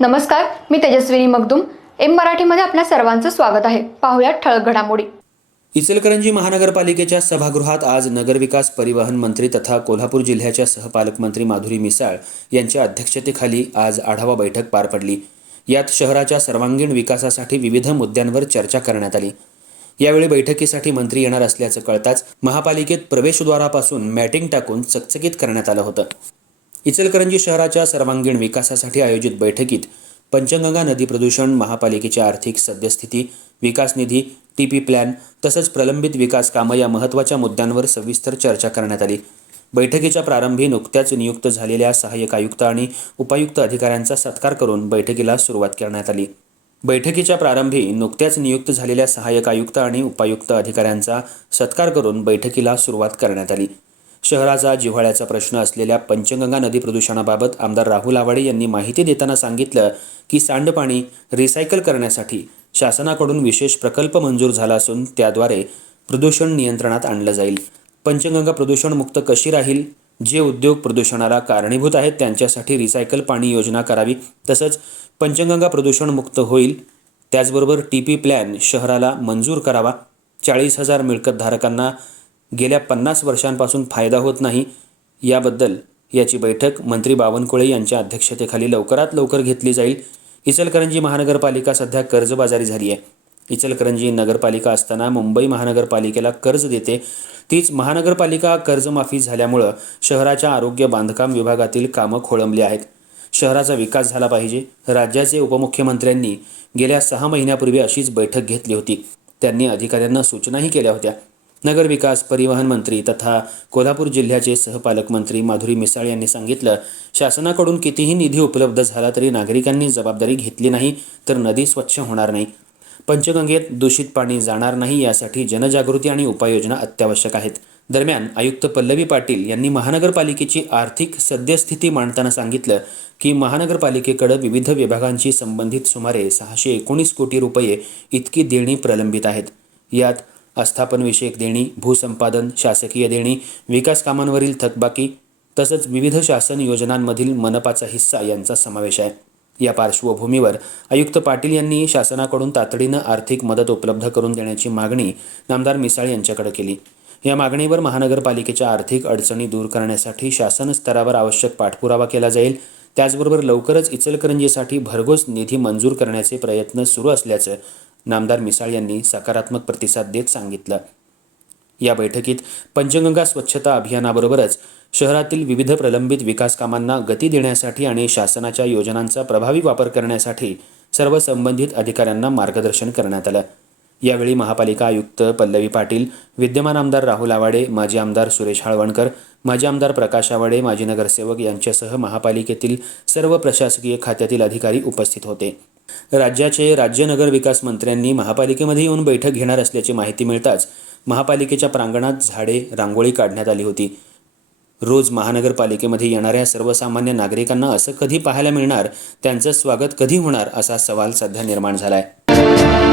नमस्कार मी तेजस्विनी मगदुम. एम मराठीमध्ये आपल्या सर्वांचं स्वागत आहे. पाहुयात ठळक घडामोडी. इचलकरंजी महानगरपालिकेच्या सभागृहात आज नगरविकास परिवहन मंत्री तथा कोल्हापूर जिल्ह्याच्या सहपालकमंत्री माधुरी मिसाळ यांच्या अध्यक्षतेखाली आज आढावा बैठक पार पडली. यात शहराच्या सर्वांगीण विकासासाठी विविध मुद्द्यांवर चर्चा करण्यात आली. यावेळी बैठकीसाठी मंत्री येणार असल्याचं कळताच महापालिकेत प्रवेशद्वारापासून मॅटिंग टाकून चकचकीत करण्यात आलं होतं. इचलकरंजी शहराच्या सर्वांगीण विकासासाठी आयोजित बैठकीत पंचगंगा नदी प्रदूषण महापालिकेची आर्थिक सद्यस्थिती विकास निधी टी पी प्लॅन तसंच प्रलंबित विकास कामं या महत्त्वाच्या मुद्द्यांवर सविस्तर चर्चा करण्यात आली. बैठकीच्या प्रारंभी नुकत्याच नियुक्त झालेल्या सहाय्यक आयुक्त आणि उपायुक्त अधिकाऱ्यांचा सत्कार करून बैठकीला सुरुवात करण्यात आली. बैठकीच्या प्रारंभी नुकत्याच नियुक्त झालेल्या सहाय्यक आयुक्त आणि उपायुक्त अधिकाऱ्यांचा सत्कार करून बैठकीला सुरुवात करण्यात आली. शहराचा जिव्हाळ्याचा प्रश्न असलेल्या पंचगंगा नदी प्रदूषणाबाबत आमदार राहुल आवाडे यांनी माहिती देताना सांगितलं की सांडपाणी रिसायकल करण्यासाठी शासनाकडून विशेष प्रकल्प मंजूर झाला असून त्याद्वारे प्रदूषण नियंत्रणात आणलं जाईल. पंचगंगा प्रदूषणमुक्त कशी राहील? जे उद्योग प्रदूषणाला कारणीभूत आहेत त्यांच्यासाठी रिसायकल पाणी योजना करावी तसंच पंचगंगा प्रदूषणमुक्त होईल. त्याचबरोबर टी पी प्लॅन शहराला मंजूर करावा. चाळीस हजार मिळकतधारकांना गेल्या पन्नास वर्षांपासून फायदा होत नाही याबद्दल याची बैठक मंत्री बावनकुळे यांच्या अध्यक्षतेखाली लवकरात लवकर घेतली जाईल. इचलकरंजी महानगरपालिका सध्या कर्जबाजारी झाली आहे इचलकरंजी नगरपालिका असताना मुंबई महानगरपालिकेला कर्ज देते. तीच महानगरपालिका कर्जमाफी झाल्यामुळं शहराच्या आरोग्य बांधकाम विभागातील कामं खोळंबली आहेत. शहराचा विकास झाला पाहिजे. राज्याचे उपमुख्यमंत्र्यांनी गेल्या सहा महिन्यापूर्वी अशीच बैठक घेतली होती. त्यांनी अधिकाऱ्यांना सूचनाही केल्या होत्या. नगरविकास परिवहन मंत्री तथा कोल्हापूर जिल्ह्याचे सहपालकमंत्री माधुरी मिसाळ यांनी सांगितलं शासनाकडून कितीही निधी उपलब्ध झाला तरी नागरिकांनी जबाबदारी घेतली नाही तर नदी स्वच्छ होणार नाही. पंचगंगेत दूषित पाणी जाणार नाही यासाठी जनजागृती आणि उपाययोजना अत्यावश्यक आहेत. दरम्यान आयुक्त पल्लवी पाटील यांनी महानगरपालिकेची आर्थिक सद्यस्थिती मांडताना सांगितलं की महानगरपालिकेकडे विविध विभागांशी संबंधित सुमारे सहाशे एकोणीस कोटी रुपये इतकी देणी प्रलंबित आहेत. यात आस्थापनविषयक देणी भूसंपादन शासकीय देणी विकास कामांवरील थकबाकी तसंच विविध शासन योजनांमधील मनपाचा हिस्सा यांचा समावेश आहे. या पार्श्वभूमीवर आयुक्त पाटील यांनी शासनाकडून तातडीनं आर्थिक मदत उपलब्ध करून देण्याची मागणी नामदार मिसाळ यांच्याकडे केली. या मागणीवर महानगरपालिकेच्या आर्थिक अडचणी दूर करण्यासाठी शासन स्तरावर आवश्यक पाठपुरावा केला जाईल. त्याचबरोबर लवकरच इचलकरंजीसाठी भरघोस निधी मंजूर करण्याचे प्रयत्न सुरू असल्याचं नामदार मिसाळ यांनी सकारात्मक प्रतिसाद देत सांगितलं. या बैठकीत पंचगंगा स्वच्छता अभियानाबरोबरच शहरातील विविध प्रलंबित विकास कामांना गती देण्यासाठी आणि शासनाच्या योजनांचा प्रभावी वापर करण्यासाठी सर्व संबंधित अधिकाऱ्यांना मार्गदर्शन करण्यात आलं. यावेळी महापालिका आयुक्त पल्लवी पाटील विद्यमान आमदार राहुल आवाडे माजी आमदार सुरेश हाळवणकर माजी आमदार प्रकाश आवाडे माजी नगरसेवक यांच्यासह महापालिकेतील सर्व प्रशासकीय खात्यातील अधिकारी उपस्थित होते. राज्याचे राज्य नगर विकास मंत्र्यांनी महापालिकेमध्ये येऊन बैठक घेणार असल्याची माहिती मिळताच महापालिकेच्या प्रांगणात झाडे रांगोळी काढण्यात आली होती. रोज महानगरपालिकेमध्ये येणाऱ्या सर्वसामान्य नागरिकांना असं कधी पाहायला मिळणार? त्यांचं स्वागत कधी होणार? असा सवाल सध्या निर्माण झाला आहे